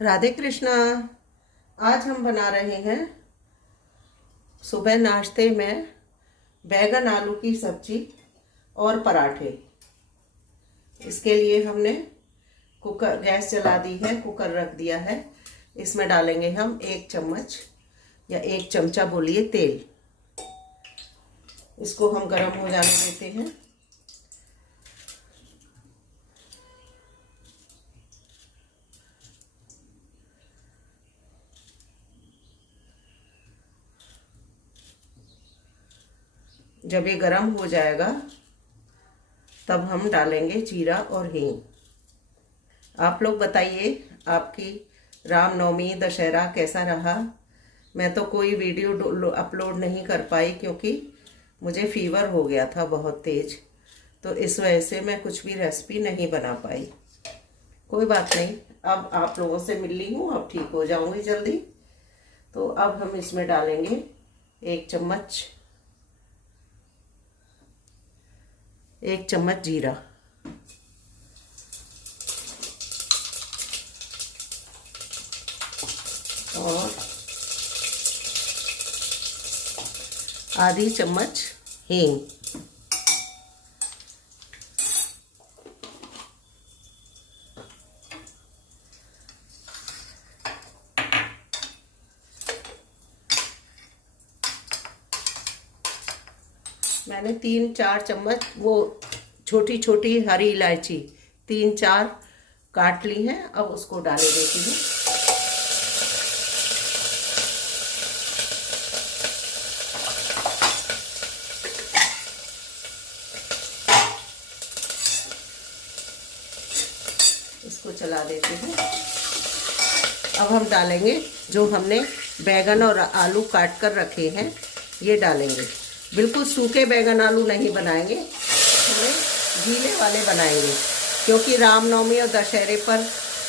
राधे कृष्णा। आज हम बना रहे हैं सुबह नाश्ते में बैगन आलू की सब्जी और पराठे। इसके लिए हमने कुकर गैस जला दी है, कुकर रख दिया है। इसमें डालेंगे हम 1 चम्मच या 1 चमचा बोलिए तेल। इसको हम गरम हो जाने देते हैं। जब ये गरम हो जाएगा तब हम डालेंगे जीरा और हींग। आप लोग बताइए आपकी रामनवमी दशहरा कैसा रहा। मैं तो कोई वीडियो अपलोड नहीं कर पाई क्योंकि मुझे फीवर हो गया था बहुत तेज, तो इस वजह से मैं कुछ भी रेसिपी नहीं बना पाई। कोई बात नहीं, अब आप लोगों से मिल ली हूँ, अब ठीक हो जाऊंगी जल्दी। तो अब हम इसमें डालेंगे 1 चम्मच जीरा और आधी चम्मच हींग। मैंने 3-4 चम्मच वो छोटी छोटी हरी इलायची 3-4 काट ली हैं। अब उसको डाले देती हूँ। इसको चला देते हैं। अब हम डालेंगे जो हमने बैगन और आलू काट कर रखे हैं, ये डालेंगे। बिल्कुल सूखे बैगन आलू नहीं बनाएंगे, थोड़े गीले वाले बनाएंगे क्योंकि रामनवमी और दशहरे पर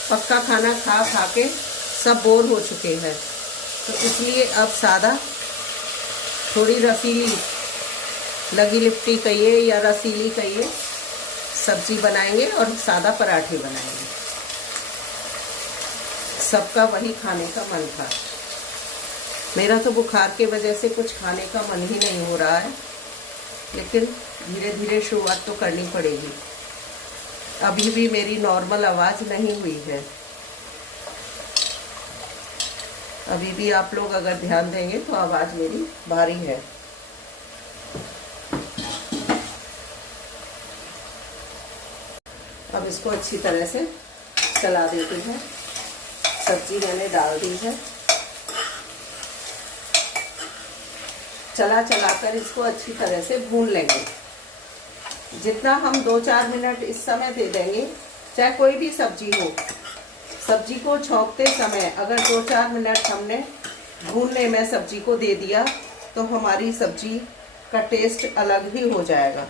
पक्का खाना खा खा के सब बोर हो चुके हैं। तो इसलिए अब सादा थोड़ी रसीली, लगी लिपटी कहिए या रसीली कहिए, सब्जी बनाएंगे और सादा पराठे बनाएंगे। सबका वही खाने का मन था। मेरा तो बुखार के वजह से कुछ खाने का मन ही नहीं हो रहा है, लेकिन धीरे धीरे शुरुआत तो करनी पड़ेगी। अभी भी मेरी नॉर्मल आवाज़ नहीं हुई है। अभी भी आप लोग अगर ध्यान देंगे तो आवाज़ मेरी भारी है। अब इसको अच्छी तरह से चला देते हैं। सब्जी मैंने डाल दी है। चला चलाकर इसको अच्छी तरह से भून लेंगे। जितना हम 2-4 मिनट इस समय दे देंगे, चाहे कोई भी सब्जी हो, सब्जी को छौंकते समय अगर 2-4 मिनट हमने भूनने में सब्जी को दे दिया तो हमारी सब्जी का टेस्ट अलग ही हो जाएगा।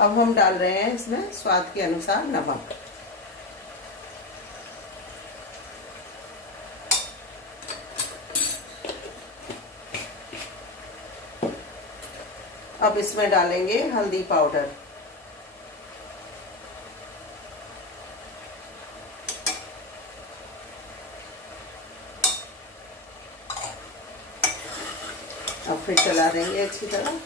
अब हम डाल रहे हैं इसमें स्वाद के अनुसार नमक। अब इसमें डालेंगे हल्दी पाउडर, अब फिर चला देंगे अच्छी तरह।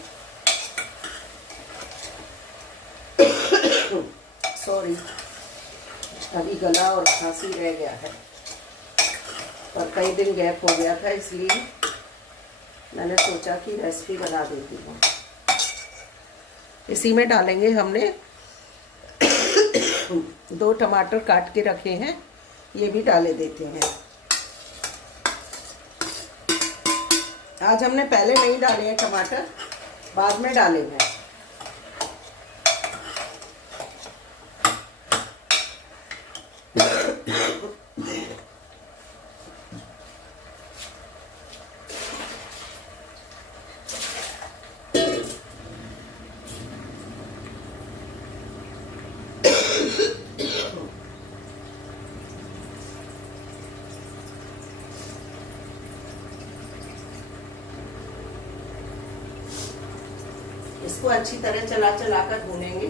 सॉरी, अभी गला और खांसी रह गया है, पर कई दिन गैप हो गया था, इसलिए मैंने सोचा कि रेसिपी बना देती हूँ। इसी में डालेंगे हमने 2 टमाटर काट के रखे हैं, ये भी डाले देते हैं। आज हमने पहले नहीं डाले हैं टमाटर, बाद में डालेंगे। इसको अच्छी तरह चला चला कर भूनेंगे।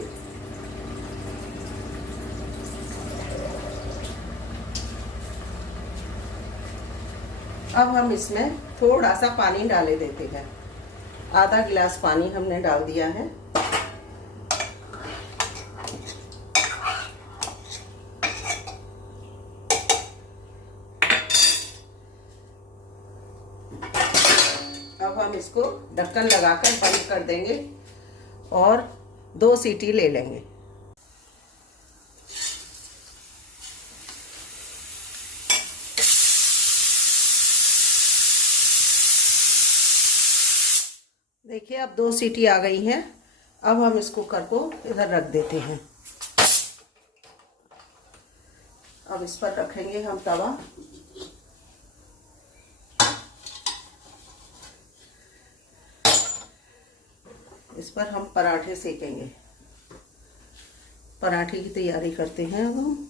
अब हम इसमें थोड़ा सा पानी डाले देते हैं। आधा गिलास पानी हमने डाल दिया है। अब हम इसको ढक्कन लगाकर बंद कर देंगे और 2 सीटी ले लेंगे। देखिए अब 2 सीटी आ गई हैं। अब हम इस कुकर को इधर रख देते हैं। अब इस पर रखेंगे हम तवा। इस पर हम पराठे सेकेंगे। पराठे की तैयारी करते हैं अब हम।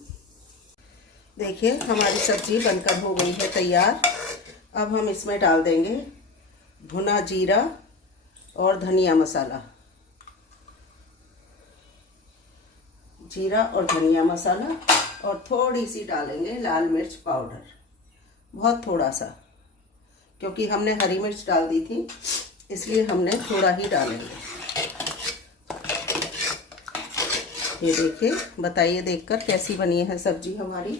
देखिए हमारी सब्जी बनकर हो गई है तैयार। अब हम इसमें डाल देंगे भुना जीरा और धनिया मसाला। जीरा और धनिया मसाला और थोड़ी सी डालेंगे लाल मिर्च पाउडर, बहुत थोड़ा सा, क्योंकि हमने हरी मिर्च डाल दी थी इसलिए हमने थोड़ा ही डालेंगे। ये देखिए, बताइए देखकर कैसी बनी है सब्जी हमारी।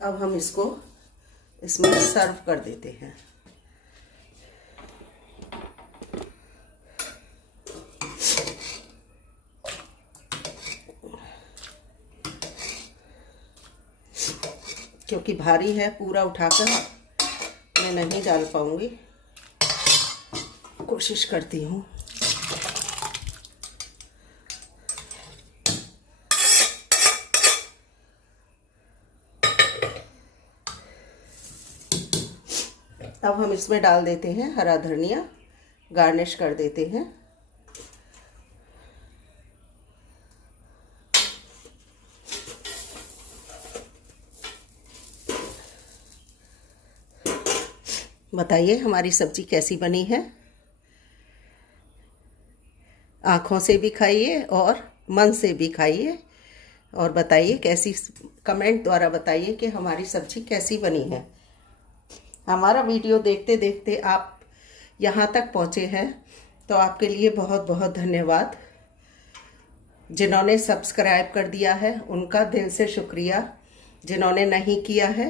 अब हम इसको इसमें सर्व कर देते हैं। क्योंकि भारी है, पूरा उठाकर मैं नहीं डाल पाऊंगी, कोशिश करती हूँ। अब हम इसमें डाल देते हैं हरा धनिया, गार्निश कर देते हैं। बताइए हमारी सब्जी कैसी बनी है। आँखों से भी खाइए और मन से भी खाइए और बताइए कैसी, कमेंट द्वारा बताइए कि हमारी सब्जी कैसी बनी है। हमारा वीडियो देखते देखते आप यहाँ तक पहुँचे हैं तो आपके लिए बहुत बहुत धन्यवाद। जिन्होंने सब्सक्राइब कर दिया है उनका दिल से शुक्रिया। जिन्होंने नहीं किया है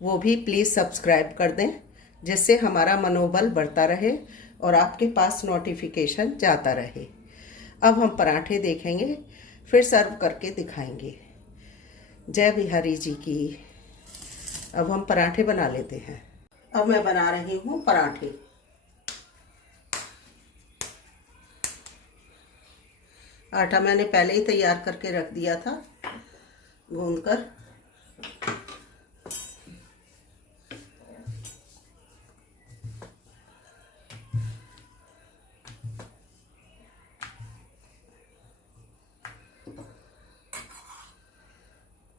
वो भी प्लीज़ सब्सक्राइब कर दें, जिससे हमारा मनोबल बढ़ता रहे और आपके पास नोटिफिकेशन जाता रहे। अब हम पराठे देखेंगे, फिर सर्व करके दिखाएंगे। जय बिहारी जी की। अब हम पराठे बना लेते हैं। अब मैं बना रही हूँ पराठे। आटा मैंने पहले ही तैयार करके रख दिया था गूंदकर।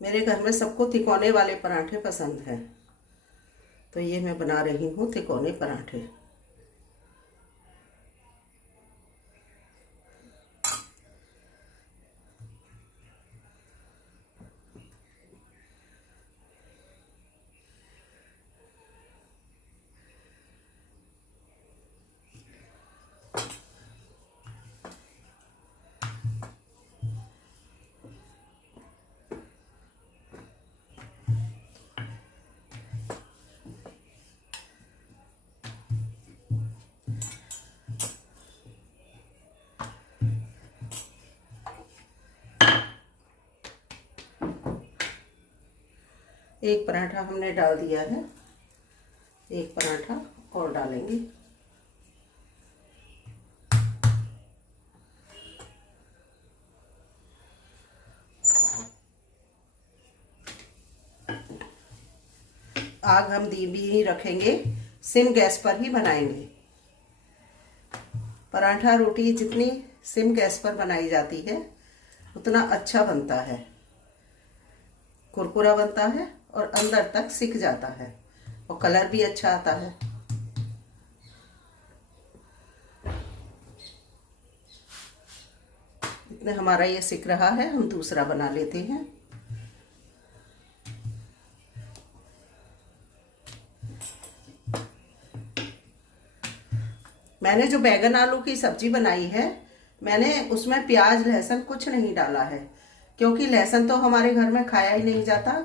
मेरे घर में सबको तिकोने वाले पराठे पसंद हैं, तो ये मैं बना रही हूँ तिकोने पराठे। एक पराठा हमने डाल दिया है, एक पराठा और डालेंगे। आग हम धीमी ही रखेंगे, सिम गैस पर ही बनाएंगे। पराठा रोटी जितनी सिम गैस पर बनाई जाती है उतना अच्छा बनता है, कुरकुरा बनता है और अंदर तक सिक जाता है और कलर भी अच्छा आता है। इतने हमारा ये सिक रहा है, हम दूसरा बना लेते हैं। मैंने जो बैगन आलू की सब्जी बनाई है, मैंने उसमें प्याज लहसुन कुछ नहीं डाला है, क्योंकि लहसुन तो हमारे घर में खाया ही नहीं जाता।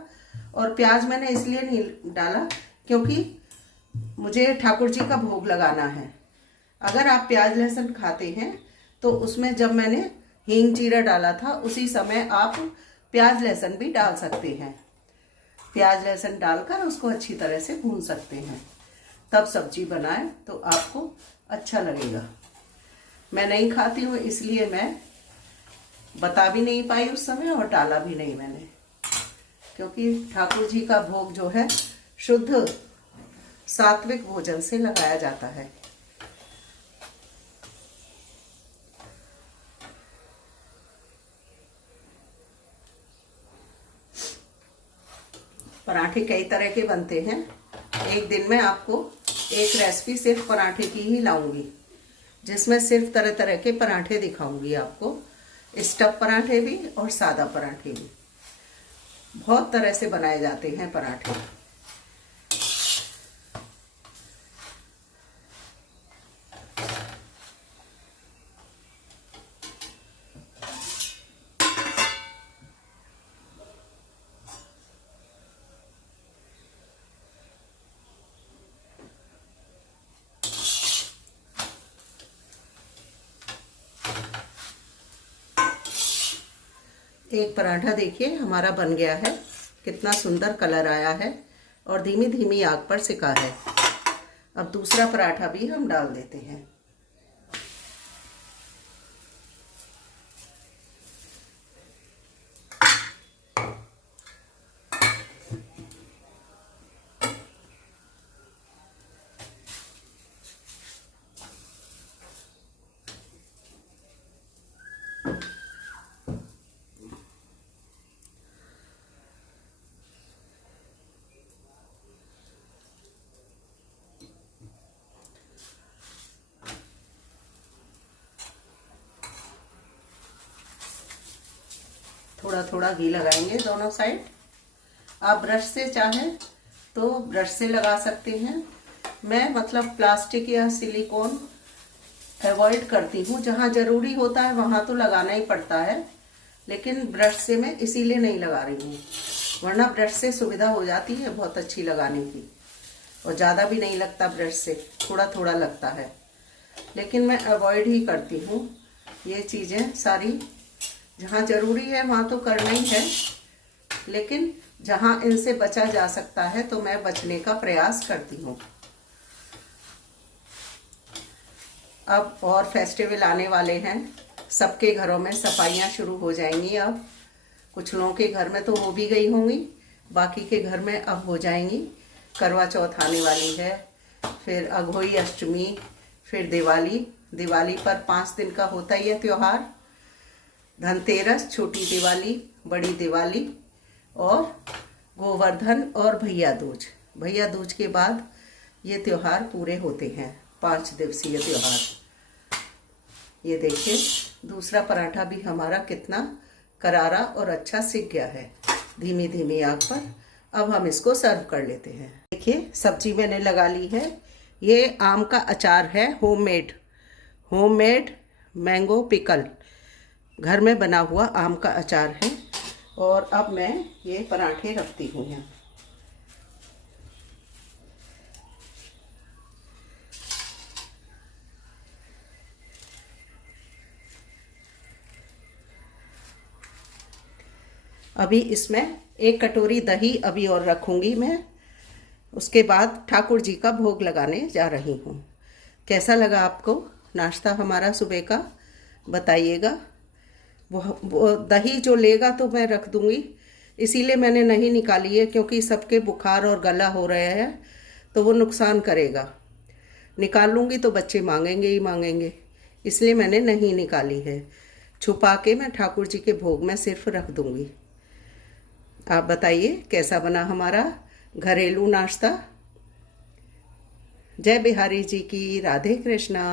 और प्याज मैंने इसलिए नहीं डाला क्योंकि मुझे ठाकुर जी का भोग लगाना है। अगर आप प्याज लहसुन खाते हैं तो उसमें जब मैंने हींग जीरा डाला था उसी समय आप प्याज लहसुन भी डाल सकते हैं। प्याज लहसुन डालकर उसको अच्छी तरह से भून सकते हैं, तब सब्जी बनाएं तो आपको अच्छा लगेगा। मैं नहीं खाती हूँ इसलिए मैं बता भी नहीं पाई उस समय और डाला भी नहीं मैंने, क्योंकि ठाकुर जी का भोग जो है शुद्ध सात्विक भोजन से लगाया जाता है। पराठे कई तरह के बनते हैं। एक दिन में आपको एक रेसिपी सिर्फ पराठे की ही लाऊंगी, जिसमें सिर्फ तरह तरह के पराठे दिखाऊंगी आपको। स्टफ पराठे भी और सादा पराठे भी, बहुत तरह से बनाए जाते हैं पराठे। एक पराठा देखिए हमारा बन गया है, कितना सुंदर कलर आया है और धीमी धीमी आग पर सिका है। अब दूसरा पराठा भी हम डाल देते हैं। थोड़ा थोड़ा घी लगाएंगे दोनों साइड। आप ब्रश से चाहें तो ब्रश से लगा सकते हैं। मैं मतलब प्लास्टिक या सिलिकॉन अवॉइड करती हूँ। जहाँ ज़रूरी होता है वहाँ तो लगाना ही पड़ता है, लेकिन ब्रश से मैं इसीलिए नहीं लगा रही हूँ, वरना ब्रश से सुविधा हो जाती है बहुत अच्छी लगाने की, और ज़्यादा भी नहीं लगता ब्रश से, थोड़ा थोड़ा लगता है। लेकिन मैं अवॉइड ही करती हूँ ये चीज़ें सारी। जहाँ ज़रूरी है वहाँ तो करना ही है, लेकिन जहाँ इनसे बचा जा सकता है तो मैं बचने का प्रयास करती हूँ। अब और फेस्टिवल आने वाले हैं, सबके घरों में सफाइयाँ शुरू हो जाएंगी। अब कुछ लोगों के घर में तो हो भी गई होंगी, बाकी के घर में अब हो जाएंगी। करवा चौथ आने वाली है, फिर अघोई अष्टमी, फिर दिवाली। दिवाली पर 5 दिन का होता ही है त्यौहार। धनतेरस, छोटी दिवाली, बड़ी दिवाली और गोवर्धन और भैया दूज। भैया दूज के बाद ये त्यौहार पूरे होते हैं, 5 दिवसीय त्यौहार। ये देखिए दूसरा पराठा भी हमारा कितना करारा और अच्छा सिक गया है धीमी धीमी आग पर। अब हम इसको सर्व कर लेते हैं। देखिए सब्जी मैंने लगा ली है। ये आम का अचार है, होममेड मैंगो पिकल, घर में बना हुआ आम का अचार है। और अब मैं ये पराठे रखती हूँ यहाँ। अभी इसमें 1 कटोरी दही अभी और रखूँगी मैं। उसके बाद ठाकुर जी का भोग लगाने जा रही हूँ। कैसा लगा आपको नाश्ता हमारा सुबह का, बताइएगा। वो दही जो लेगा तो मैं रख दूँगी, इसीलिए मैंने नहीं निकाली है, क्योंकि सबके बुखार और गला हो रहे हैं तो वो नुकसान करेगा। निकाल लूँगी तो बच्चे मांगेंगे ही मांगेंगे, इसलिए मैंने नहीं निकाली है। छुपा के मैं ठाकुर जी के भोग में सिर्फ रख दूँगी। आप बताइए कैसा बना हमारा घरेलू नाश्ता। जय बिहारी जी की, राधे कृष्णा।